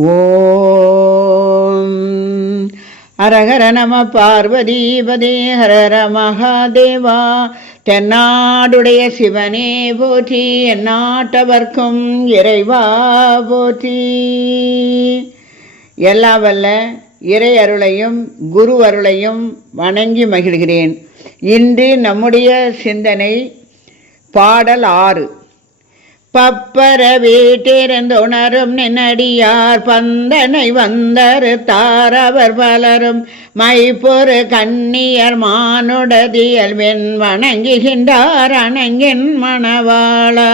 ஓம். அரஹர நம பார்வதீபதே ஹரர மகாதேவா. தென்னாடுடைய சிவனே போற்றி எந்நாட்டவர்க்கும் இறைவா போற்றி. எல்லா வல்ல இறை அருளையும் குரு அருளையும் வணங்கி மகிழ்கிறேன். இன்று நம்முடைய சிந்தனை பாடல் ஆறு. பப்பர வீட்டிருந்துணரும் நின்னடியார் பந்தனை வந்தரு தாரவர் பலரும். மைப்பொரு கண்ணியர் மானுடதியல் வெண் வணங்குகின்றார் அணங்கின் மணவாளா.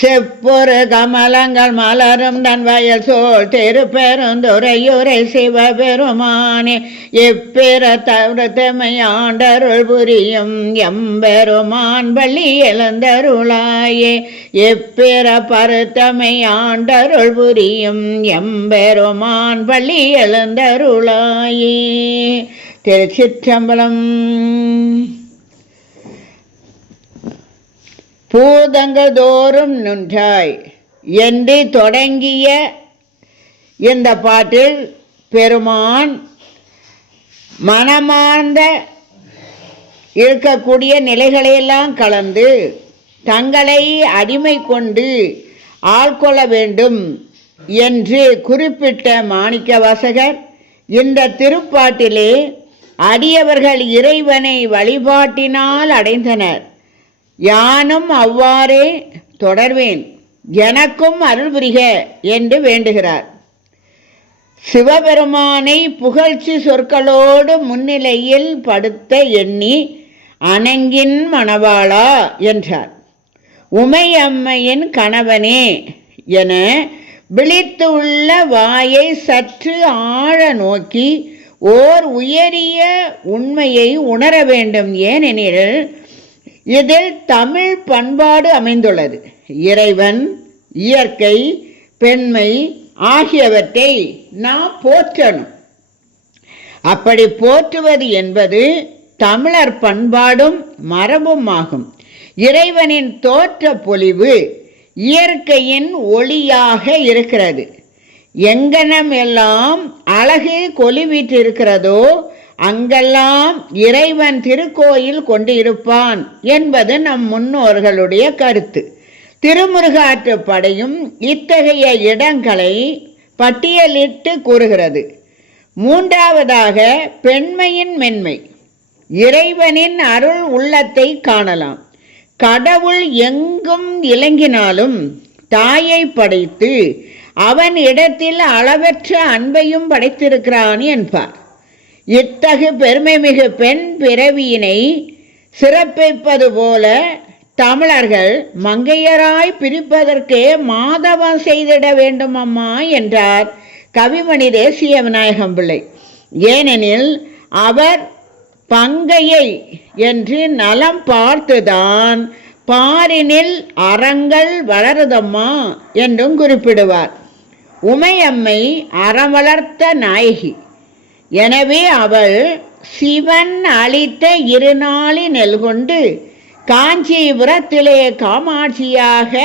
செப்பொரு கமலங்கள் மலரும் தன் வயல் சோழ் திருப்பெருந்துரையுரை சிவபெருமானே. எப்பிற தவிரத்தமையாண்டருள் புரியும் எம்பெருமான் பள்ளி எழுந்தருளாயே. எப்பிற பருத்தமையாண்டருள் புரியும் எம்பெருமான் பள்ளி எழுந்தருளாயே. திருச்சிற்றம்பலம் பூதங்கள் தோறும் நின்றாய். என்று தொடங்கிய இந்த பாட்டில் பெருமான் மனமார்ந்த இருக்கக்கூடிய நிலைகளையெல்லாம் கலந்து தங்களை அடிமை கொண்டு ஆள்கொள்ள வேண்டும் என்று குறிப்பிட்ட மாணிக்க வாசகர் இந்த திருப்பாட்டிலே அடியவர்கள் இறைவனை வழிபாட்டினால் அடைந்தனர். யானும் அவ்வாறே தொடர்வேன். எனக்கும் அருள் புரிக என்று வேண்டுகிறார். சிவபெருமானை புகழ்ச்சி சொற்களோடு முன்னிலையில் படுத்த எண்ணி அணங்கின் மணவாளா என்றார். உமையம்மையின் கணவனே என விழித்துள்ள வாயை சற்று ஆழ நோக்கி ஓர் உயரிய உண்மையை உணர வேண்டும் ஏனெனில் இதில் தமிழ் பண்பாடு அமைந்துள்ளது. இறைவன் இயற்கை பெண்மை ஆகியவற்றை நாம் போற்றணும். அப்படி போற்றுவது என்பது தமிழர் பண்பாடும் மரபும் ஆகும். இறைவனின் தோற்ற பொலிவு இயற்கையின் ஒளியாக இருக்கிறது. எங்கனம் எல்லாம் அழகு கொலிவிட்டிருக்கிறதோ அங்கெல்லாம் இறைவன் திருக்கோயில் கொண்டிருப்பான் என்பது நம் முன்னோர்களுடைய கருத்து. திருமுருகாற்று படையும் இத்தகைய இடங்களை பட்டியலிட்டு கூறுகிறது. மூன்றாவதாக பெண்மையின் மென்மை. இறைவனின் அருள் உள்ளத்தை காணலாம். கடவுள் எங்கும் இலங்கினாலும் தாயை படைத்து அவன் இடத்தில் அளவற்ற அன்பையும் படைத்திருக்கிறான் என்பார். இத்தகு பெருமை மிகு பெண் பிறவியினை சிறப்பிப்பது போல தமிழர்கள் மங்கையராய் பிரிப்பதற்கே மாதவம் செய்திட வேண்டும் அம்மா என்றார் கவிமணி தேசிய விநாயகம் பிள்ளை. ஏனெனில் அவர் பங்கையை என்று நலம் பார்த்துதான் பாரினில் அறங்கள் வளருதம்மா என்றும் குறிப்பிடுவார். உமையம்மை அறம் வளர்த்த நாயகி. எனவே அவள் சிவன் அளித்த இருநாளி நெல் கொண்டு காஞ்சிபுரத்திலே காமாட்சியாக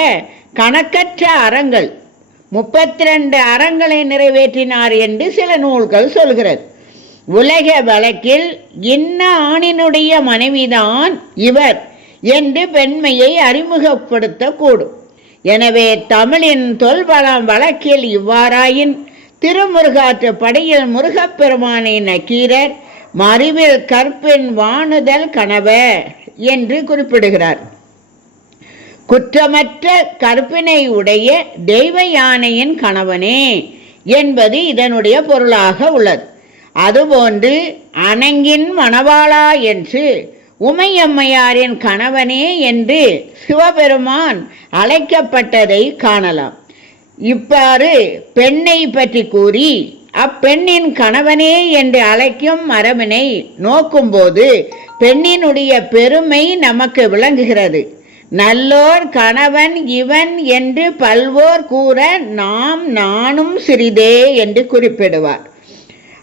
கணக்கற்ற அறங்கள் முப்பத்தி ரெண்டு அறங்களை நிறைவேற்றினார் என்று சில நூல்கள் சொல்கிறது. உலக வழக்கில் இன்ன ஆணினுடைய மனைவிதான் இவர் என்று பெண்மையை அறிமுகப்படுத்தக்கூடும். எனவே தமிழின் தொல்வளம் வழக்கில் இவ்வாறாயின் திருமுருகாற்று படையில் முருகப்பெருமானை நக்கீரர் மறிவில் கற்பின் வாணுதல் கனவ என்று குறிப்பிடுகிறார். குற்றமற்ற கற்பினை உடைய தெய்வ யானையின் கணவனே என்பது இதனுடைய பொருளாக உள்ளது. அதுபோன்று அணங்கின் மணவாளா என்று உமையம்மையாரின் கணவனே என்று சிவபெருமான் அழைக்கப்பட்டதை காணலாம். இவ்வாறு பெண்ணை பற்றி கூறி அப்பெண்ணின் கணவனே என்று அழைக்கும் மரபினை நோக்கும்போது பெண்ணினுடைய பெருமை நமக்கு விளங்குகிறது. நல்லோர் கணவன் இவன் என்று பல்வோர் கூற நாம் நானும் சிறிதே என்று குறிப்பிடுவார்.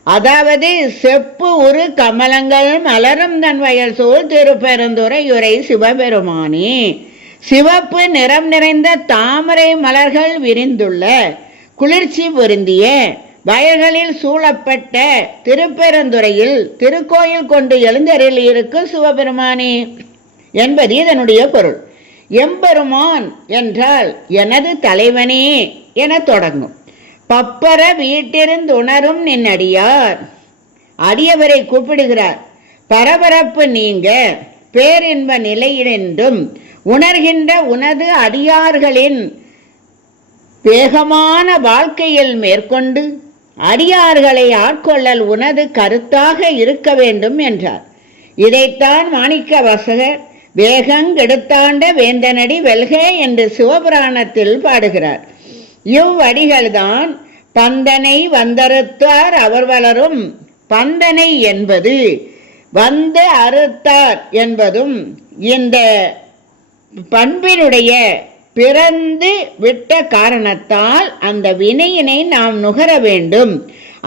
அதாவது செப்பு உரு கமலங்கள் மலரும் தன் வயல் சோல் திருப்பெருந்துரை உரை சிவபெருமானே. சிவப்பு நிறம் நிறைந்த தாமரை மலர்கள் விரிந்துள்ள குளிர்ச்சி பொருந்திய வயல்களில் சூழப்பட்ட திருப்பெருந்துறையில் திருக்கோயில் கொண்டு எழுந்தரில் இருக்கும் சிவபெருமானே என்பது இதனுடைய பொருள். எம்பெருமான் என்றால் எனது தலைவனே என தொடங்கும். பப்பர வீட்டிருந்துணரும் நின் அடியார் அடியவரை கூப்பிடுகிறார். பரபரப்பு நீங்க. பேரின்ப நிலையினின்றும் உணர்கின்ற உனது அடியார்களின் வேகமான வாழ்க்கையில் மேற்கொண்டு அடியார்களை ஆட்கொள்ளல் உனது கருத்தாக இருக்க வேண்டும் என்றார். இதைத்தான் மாணிக்க வாசகர் வேகங்கெடுத்தாண்ட வேந்தனடி வெல்க என்று சிவபுராணத்தில் பாடுகிறார். இவ்வடிகள்தான் பந்தனை வந்தறுத்தார் அவர் வளரும் பந்தனை என்பது வந்து அறுத்தார் என்பதும் இந்த பண்பினுடைய பிறந்து விட்ட காரணத்தால் அந்த வினையினை நாம் நுகர வேண்டும்.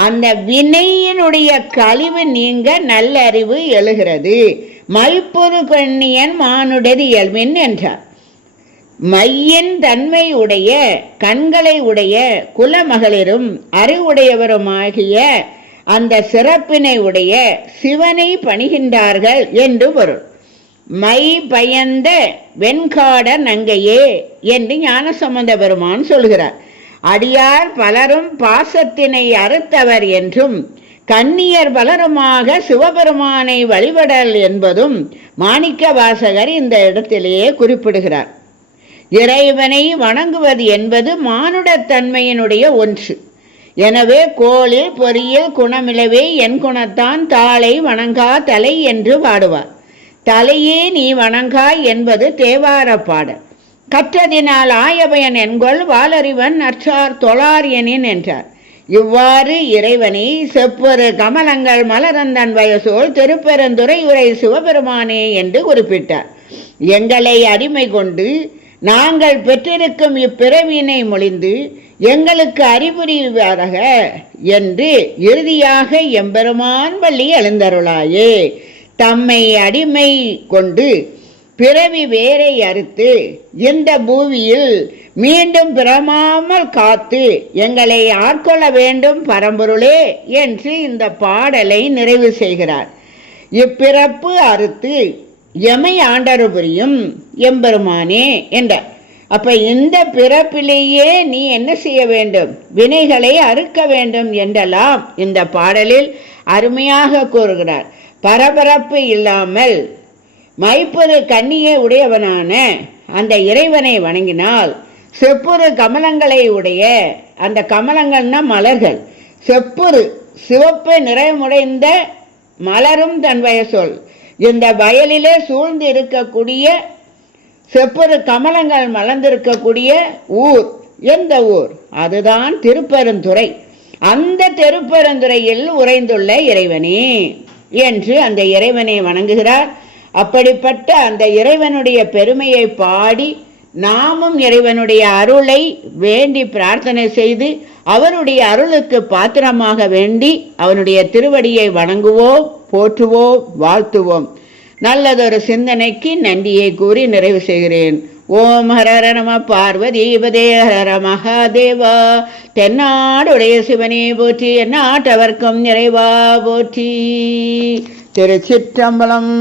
அந்த வினையினுடைய கழிவு நீங்க நல்லறிவு எழுகிறது. மைப்பொரு கண்ணியன் மானுடர் இயல்பின் என்றார். மையின் தன்மை உடைய கண்களை உடைய குலமகளிரும் அறிவுடையவருமாகிய அந்த சிறப்பினை உடைய சிவனை பணிகின்றார்கள் என்று பொருள். மை பயந்த வெண்காட நங்கையே என்று ஞானசம்பந்த பெருமான் சொல்கிறார். அடியார் பலரும் பாசத்தினை அறுத்தவர் என்றும் கன்னியர் பலருமாக சிவபெருமானை வழிபடல் என்பதும் மாணிக்க வாசகர் இந்த இடத்திலேயே குறிப்பிடுகிறார். இறைவனை வணங்குவது என்பது மானுடத்தன்மையினுடைய ஒன்று. எனவே கோளில் பொறியில் குணமிலவே என் குணத்தான் தாளை வணங்கா தலை என்று பாடுவார். தலையே நீ வணங்காய் என்பது தேவார பாடல். கற்றதினால் ஆயபயன் என்கொள் வாலறிவன் நற்றார் தொழார் எனின் என்றார். இவ்வாறு இறைவனை செப்பொரு கமலங்கள் மலரந்தன் வயசோல் திருப்பெருந்துறை உரை சிவபெருமானே என்று குறிப்பிட்டார். எங்களை அடிமை கொண்டு நாங்கள் பெற்றிருக்கும் இப்பிறவினை மொழிந்து எங்களுக்கு அறிபுரிவாரக என்று இறுதியாக எம்பெருமான் வள்ளி எழுந்தருளாயே. தம்மை அடிமை கொண்டு பிறவி வேரை அறுத்து இந்த பூமியில் மீண்டும் பிறமாமல் காத்து எங்களை ஆட்கொள்ள வேண்டும் பரம்பொருளே என்று இந்த பாடலை நிறைவு செய்கிறார். இப்பிறப்பு அறுத்து எமை ஆண்டருபுரியும் எம்பெருமானே என்றார். அப்ப இந்த பிறப்பிலேயே நீ என்ன செய்ய வேண்டும்? வினைகளை அறுக்க வேண்டும் என்றெல்லாம் இந்த பாடலில் அருமையாக கூறுகிறார். பரபரப்பு இல்லாமல் மைப்பொரு கண்ணியை உடையவனான அந்த இறைவனை வணங்கினால் செப்புரு கமலங்களை உடைய அந்த கமலங்கள்னா மலர்கள். செப்புரு சிவப்பு நிறைமுடைந்த மலரும் தன் வயசொல். இந்த வயலிலே சூழ்ந்து இருக்கக்கூடிய செப்புரு கமலங்கள் மலர்ந்திருக்கக்கூடிய ஊர். எந்த ஊர்? அதுதான் திருப்பெருந்துறை. அந்த திருப்பெருந்துறையில் உறைந்துள்ள இறைவனே என்று அந்த இறைவனை வணங்குகிறார். அப்படிப்பட்ட அந்த இறைவனுடைய பெருமையை பாடி நாமும் இறைவனுடைய அருளை வேண்டி பிரார்த்தனை செய்து அவருடைய அருளுக்கு பாத்திரமாக வேண்டி அவனுடைய திருவடியை வணங்குவோம் போற்றுவோம் வாழ்த்துவோம். நல்லதொரு சிந்தனைக்கு நன்றியை கூறி நிறைவு செய்கிறேன். ஓம் ஹரஹர நம ஹர மகாதேவா. தென்னாடுடைய சிவனே போற்றி எந்நாட்டவர்க்கும் நிறைவா போற்றி. திருச்சிற்றம்பலம்.